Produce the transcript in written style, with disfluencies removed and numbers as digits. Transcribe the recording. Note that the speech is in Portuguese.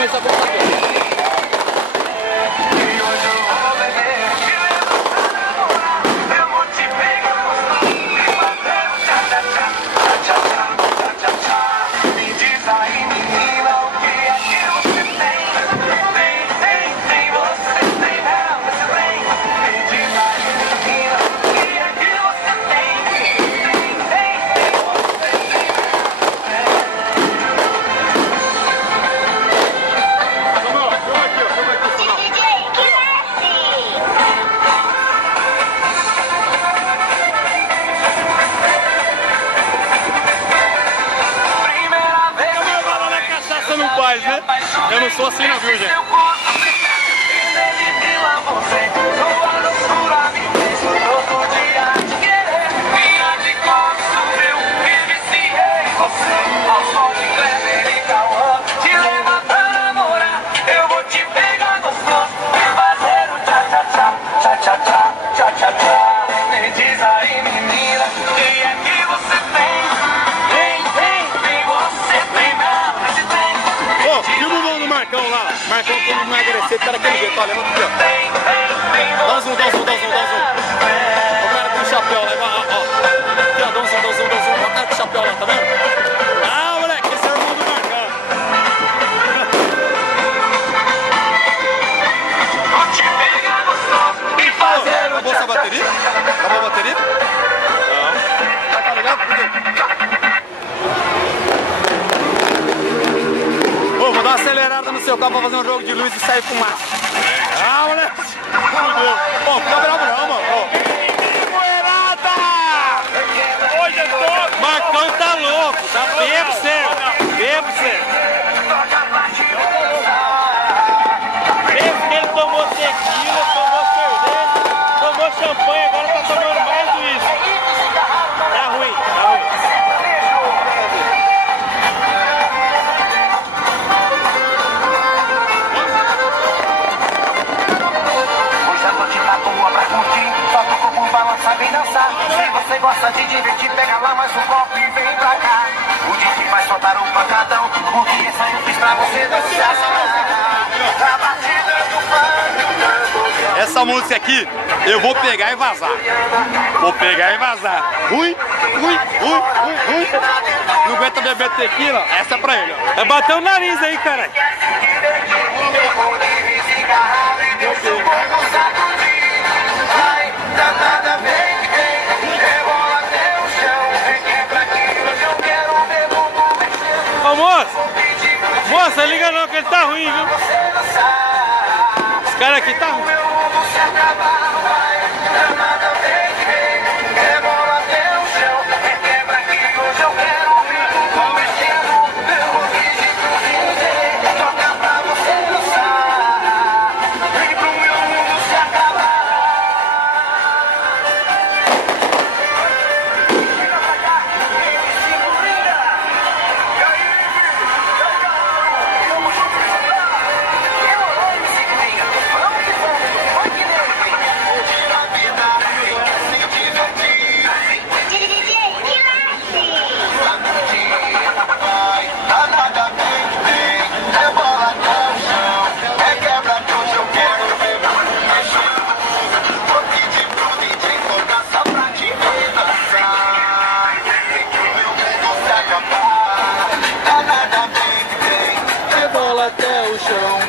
começar a cortar aqui. Né? Eu não sou assim não, viu, gente? Marcão tem que emagrecer, tá daquele jeito, olha, levanta aqui, ó. Dá um zoom, dá um zoom, dá um zoom, dá um zoom. O cara com o chapéu lá, ó. Aqui, ó, dá um zoom, dá um zoom, dá um zoom. Olha o cara com o chapéu lá, tá vendo? Ah, moleque, esse é o irmão do Marcão. Acabou essa bateria? Acabou a bateria? Não. Tá ligado? Vou dar uma acelerada no seu carro pra fazer um jogo de luz e sair fumaça. Ah, moleque! Fudeu! Ó, fica bravo não, mano. Poeirada! Hoje é top! Marcão tá louco, tá bebo sério. Bebo sério. Mesmo que ele tomou tequila, tomou cerveja, tomou champanhe, agora tá tomando mais do isso. Tá ruim, tá ruim. Sabe dançar, se você gosta de divertir, pega lá mais um copo e vem pra cá. O DJ vai soltar o pancadão, porque essa eu fiz pra você dançar. A batida do funk. Essa música aqui, eu vou pegar e vazar. Vou pegar e vazar. Ui. Não aguenta beber tequila? Essa é pra ele, ó. É bater o nariz aí, cara. Ô moça, liga não que ele tá ruim, viu? Esse cara aqui tá ruim. Rebola até o chão.